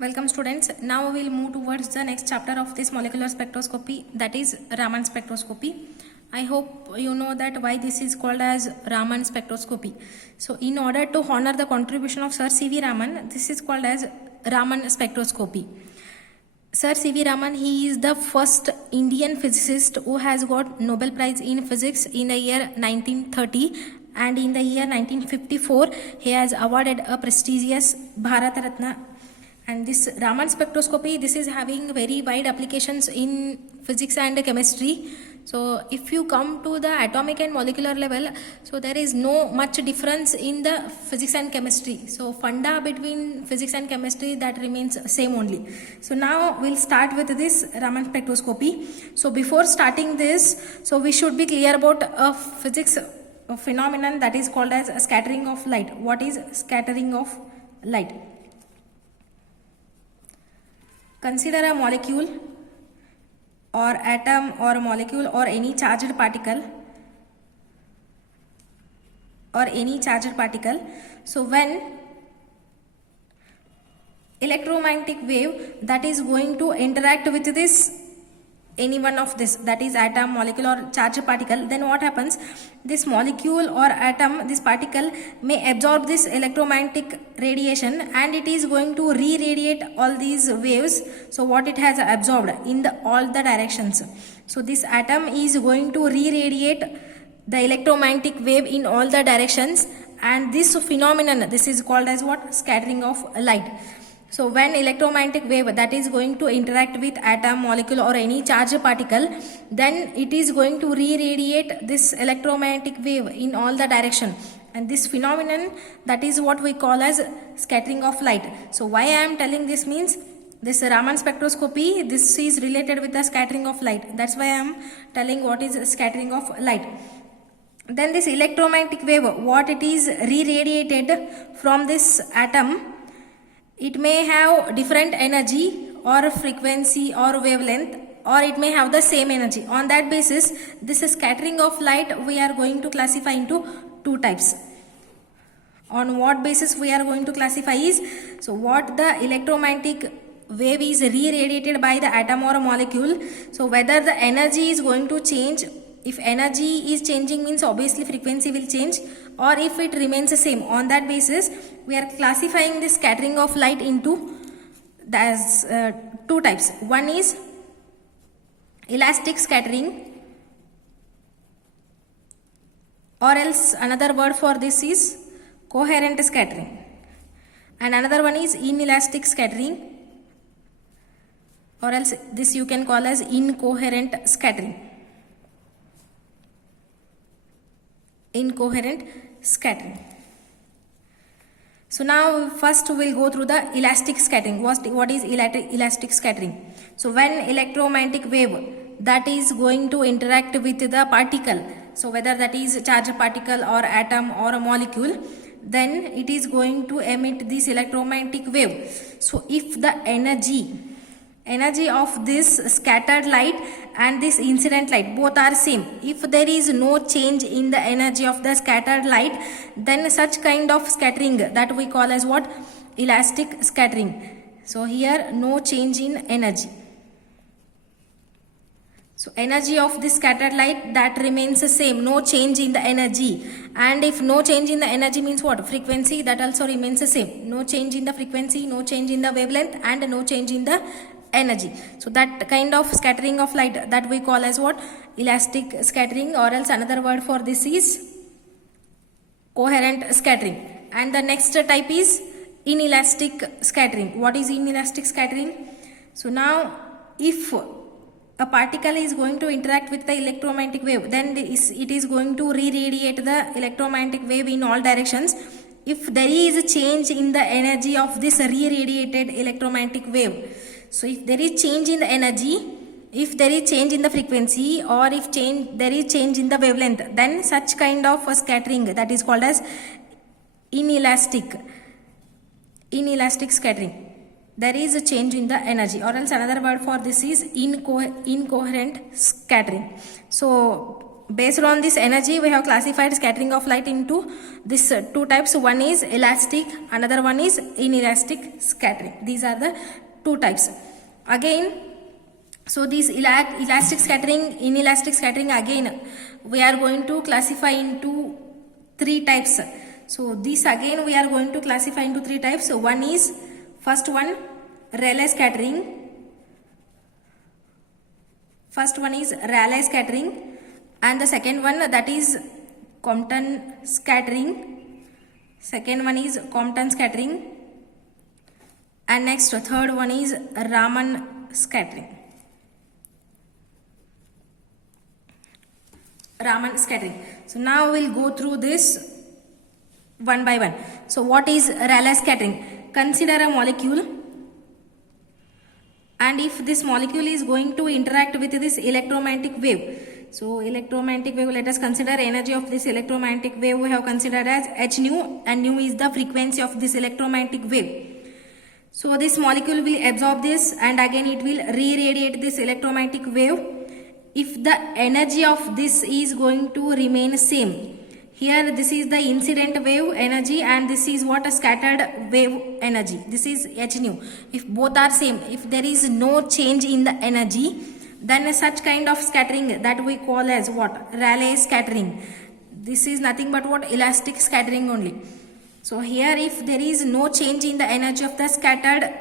Welcome students. Now we will move towards the next chapter of this molecular spectroscopy, that is Raman spectroscopy. I hope you know that why this is called as Raman spectroscopy. So in order to honor the contribution of Sir C.V. Raman, this is called as Raman spectroscopy. Sir C.V. Raman, he is the first Indian physicist who has got Nobel Prize in Physics in the year 1930, and in the year 1954 he has awarded a prestigious Bharat Ratna. And this Raman spectroscopy, this is having very wide applications in physics and chemistry. So if you come to the atomic and molecular level, so there is no much difference in the physics and chemistry. So funda between physics and chemistry, that remains same only. So now we'll start with this Raman spectroscopy. So before starting this, so we should be clear about a physics phenomenon that is called as scattering of light. What is scattering of light? Consider a molecule or atom or molecule or any charged particle So when electromagnetic wave that is going to interact with this any one of this, that is atom, molecule or charged particle, then what happens? This molecule or atom, this particle may absorb this electromagnetic radiation and it is going to re-radiate all these waves. So what it has absorbed in all the directions. So this atom is going to re-radiate the electromagnetic wave in all the directions, and this phenomenon, this is called as what? Scattering of light. So when electromagnetic wave that is going to interact with atom, molecule or any charged particle, then it is going to re-radiate this electromagnetic wave in all the direction, and this phenomenon, that is what we call as scattering of light. So why I am telling this means, this Raman spectroscopy, this is related with the scattering of light. That's why I am telling what is scattering of light. Then this electromagnetic wave, what it is re-radiated from this atom, it may have different energy or frequency or wavelength, or it may have the same energy. On that basis, this scattering of light we are going to classify into two types. On what basis we are going to classify is, so what the electromagnetic wave is re-radiated by the atom or a molecule, so whether the energy is going to change. If energy is changing means obviously frequency will change, or if it remains the same. On that basis, we are classifying this scattering of light into two types. One is elastic scattering, or else another word for this is coherent scattering, and another one is inelastic scattering, or else this you can call as incoherent scattering. Incoherent scattering. So now first we will go through the elastic scattering. What is elastic scattering? So when electromagnetic wave that is going to interact with the particle, so whether that is charged particle or atom or a molecule, then it is going to emit this electromagnetic wave. So if the energy of this scattered light and this incident light both are same, if there is no change in the energy of the scattered light, then such kind of scattering that we call as what? Elastic scattering. So here no change in energy. So energy of this scattered light that remains the same, no change in the energy. And if no change in the energy means what? Frequency, that also remains the same. No change in the frequency, no change in the wavelength, and no change in the energy. So that kind of scattering of light that we call as what? Elastic scattering, or else another word for this is coherent scattering. And the next type is inelastic scattering. What is inelastic scattering? So now if a particle is going to interact with the electromagnetic wave, then it is going to re-radiate the electromagnetic wave in all directions. If there is a change in the energy of this re-radiated electromagnetic wave, so if there is change in the energy, if there is change in the frequency, or if there is change in the wavelength, then such kind of scattering that is called as inelastic scattering. There is a change in the energy, or else another word for this is incoherent scattering. So based on this energy, we have classified scattering of light into this two types. One is elastic, another one is inelastic scattering. These are the two types. Again, so this elastic scattering, inelastic scattering, again we are going to classify into three types. So this again we are going to classify into three types. So one is, first one, Rayleigh scattering. First one is Rayleigh scattering, and the second one, that is Compton scattering. Second one is Compton scattering, and next third one is Raman scattering. Raman scattering. So now we'll go through this one by one. So what is Rayleigh scattering? Consider a molecule, and if this molecule is going to interact with this electromagnetic wave. So electromagnetic wave, let us consider energy of this electromagnetic wave we have considered as h nu, and nu is the frequency of this electromagnetic wave. So this molecule will absorb this, and again it will re-radiate this electromagnetic wave. If the energy of this is going to remain same, here this is the incident wave energy and this is what a scattered wave energy. This is h nu. If both are same, if there is no change in the energy, then such kind of scattering that we call as what? Rayleigh scattering. This is nothing but what? Elastic scattering only. So here if there is no change in the energy of the scattered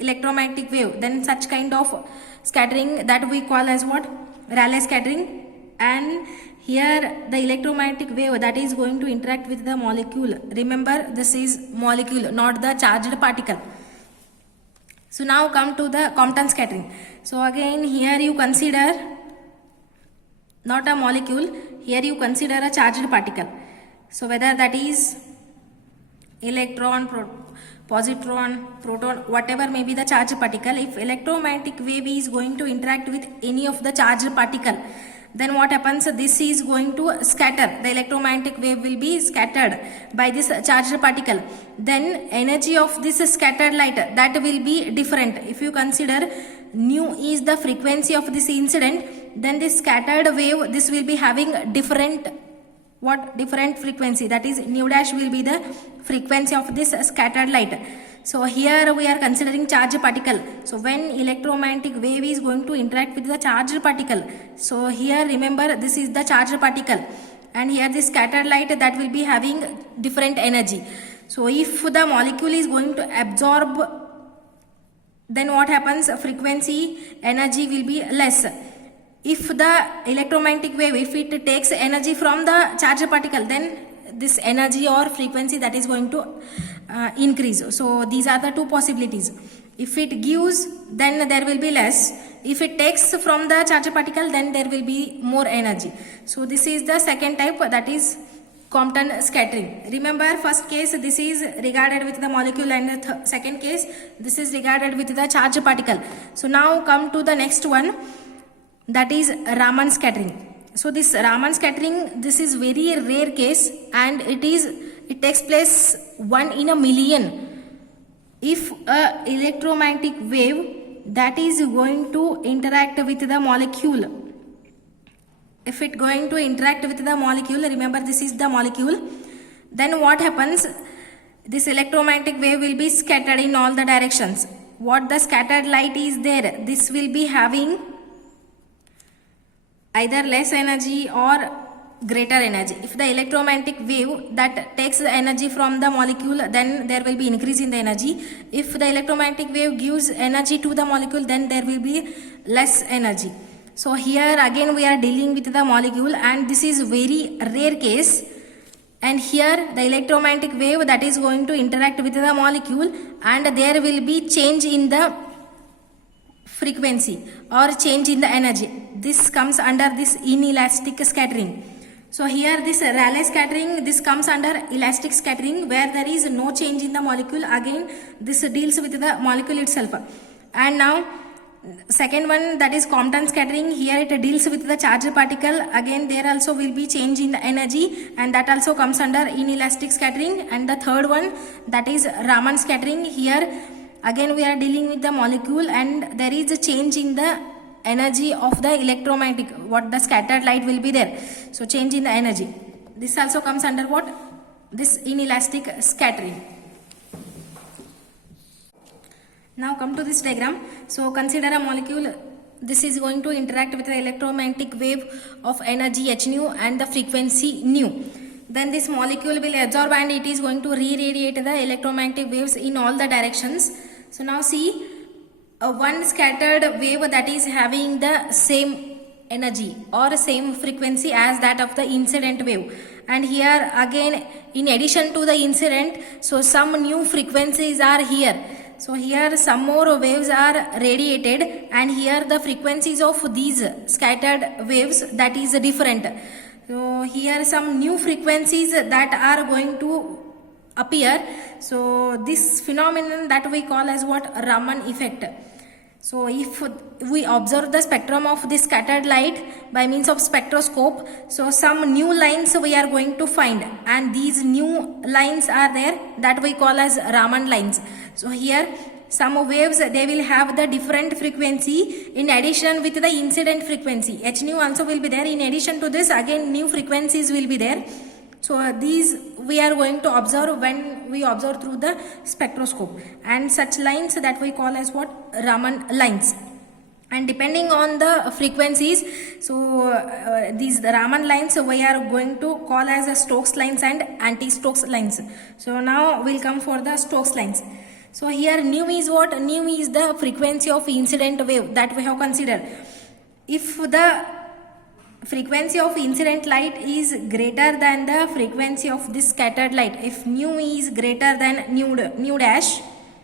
electromagnetic wave, then such kind of scattering that we call as what? Rayleigh scattering. And here the electromagnetic wave that is going to interact with the molecule. Remember, this is molecule, not the charged particle. So now come to the Compton scattering. So again here you consider not a molecule, here you consider a charged particle. So whether that is electron, positron, proton, whatever may be the charged particle, if electromagnetic wave is going to interact with any of the charged particle, then what happens? This is going to scatter. The electromagnetic wave will be scattered by this charged particle. Then energy of this scattered light, that will be different. If you consider nu is the frequency of this incident, then this scattered wave, this will be having different frequency, that is nu dash will be the frequency of this scattered light. So here we are considering charged particle. So when electromagnetic wave is going to interact with the charged particle, so here remember this is the charged particle, and here this scattered light that will be having different energy. So if the molecule is going to absorb, then what happens? Frequency energy will be less. If the electromagnetic wave, if it takes energy from the charged particle, then this energy or frequency that is going to increase. So these are the two possibilities. If it gives, then there will be less. If it takes from the charged particle, then there will be more energy. So this is the second type, that is Compton scattering. Remember, first case this is regarded with the molecule, and the second case this is regarded with the charged particle. So now come to the next one, that is Raman scattering. So this Raman scattering, this is very rare case, and it takes place 1 in a million. If a electromagnetic wave that is going to interact with the molecule, if it going to interact with the molecule, remember this is the molecule, then what happens? This electromagnetic wave will be scattered in all the directions. What the scattered light is there, this will be having either less energy or greater energy. If the electromagnetic wave that takes the energy from the molecule, then there will be increase in the energy. If the electromagnetic wave gives energy to the molecule, then there will be less energy. So here again we are dealing with the molecule, and this is very rare case. And here the electromagnetic wave that is going to interact with the molecule, and there will be change in the frequency or change in the energy. This comes under this inelastic scattering. So here this Rayleigh scattering, this comes under elastic scattering, where there is no change in the molecule. Again this deals with the molecule itself. And now second one, that is Compton scattering. Here it deals with the charged particle. Again there also will be change in the energy, and that also comes under inelastic scattering. And the third one, that is Raman scattering. Here again we are dealing with the molecule, and there is a change in the energy of the electromagnetic, what the scattered light will be there. So change in the energy. This also comes under what? This inelastic scattering. Now come to this diagram. So consider a molecule. This is going to interact with the electromagnetic wave of energy h nu and the frequency nu. Then this molecule will absorb and it is going to re-radiate the electromagnetic waves in all the directions. So now see, one scattered wave that is having the same energy or same frequency as that of the incident wave, and here again in addition to the incident, so some new frequencies are here. So here some more waves are radiated, and here the frequencies of these scattered waves that is different. So here some new frequencies that are going to appear. So this phenomenon that we call as what? Raman effect. So if we observe the spectrum of this scattered light by means of spectroscope, so some new lines we are going to find, and these new lines are there that we call as Raman lines. So here some waves, they will have the different frequency in addition with the incident frequency. H nu also will be there. In addition to this, again new frequencies will be there. So these we are going to observe when we observe through the spectroscope, and such lines that we call as what? Raman lines. And depending on the frequencies, so these Raman lines we are going to call as Stokes lines and anti-Stokes lines. So now we'll come for the Stokes lines. So here nu is what? Nu is the frequency of incident wave that we have considered. If the frequency of incident light is greater than the frequency of this scattered light, if nu is greater than nu dash,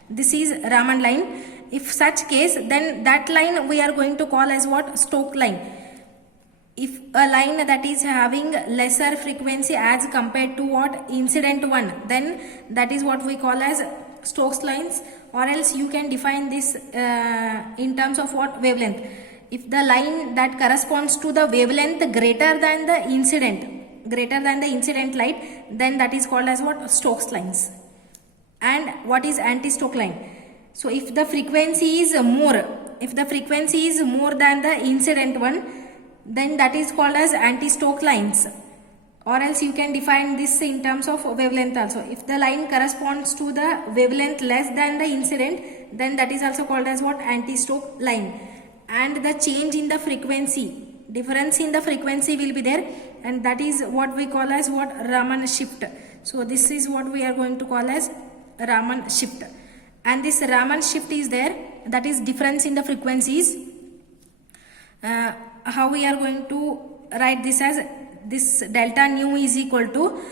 this is Raman line. If such case, then that line we are going to call as what? Stokes line. If a line that is having lesser frequency as compared to what? Incident one, then that is what we call as Stokes lines, or else you can define this in terms of what? Wavelength. If the line that corresponds to the wavelength greater than the incident light, then that is called as what? Stokes lines. And what is anti-Stokes line? So if the frequency is more, than the incident one, then that is called as anti-Stokes lines. Or else you can define this in terms of wavelength also. If the line corresponds to the wavelength less than the incident, then that is also called as what? Anti-Stokes line. And the change in the frequency, difference in the frequency will be there, and that is what we call as what? Raman shift. So this is what we are going to call as Raman shift. And this Raman shift is there, that is difference in the frequencies. How we are going to write this as? This delta nu is equal to,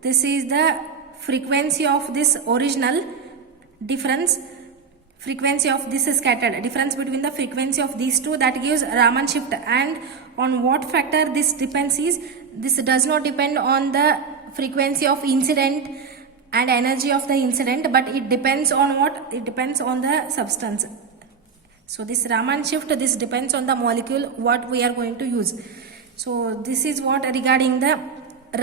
this is the frequency of this original, difference frequency of this scattered, difference between the frequency of these two, that gives Raman shift. And on what factor this depends is, this does not depend on the frequency of incident and energy of the incident, but it depends on what? It depends on the substance. So this Raman shift, this depends on the molecule what we are going to use. So this is what regarding the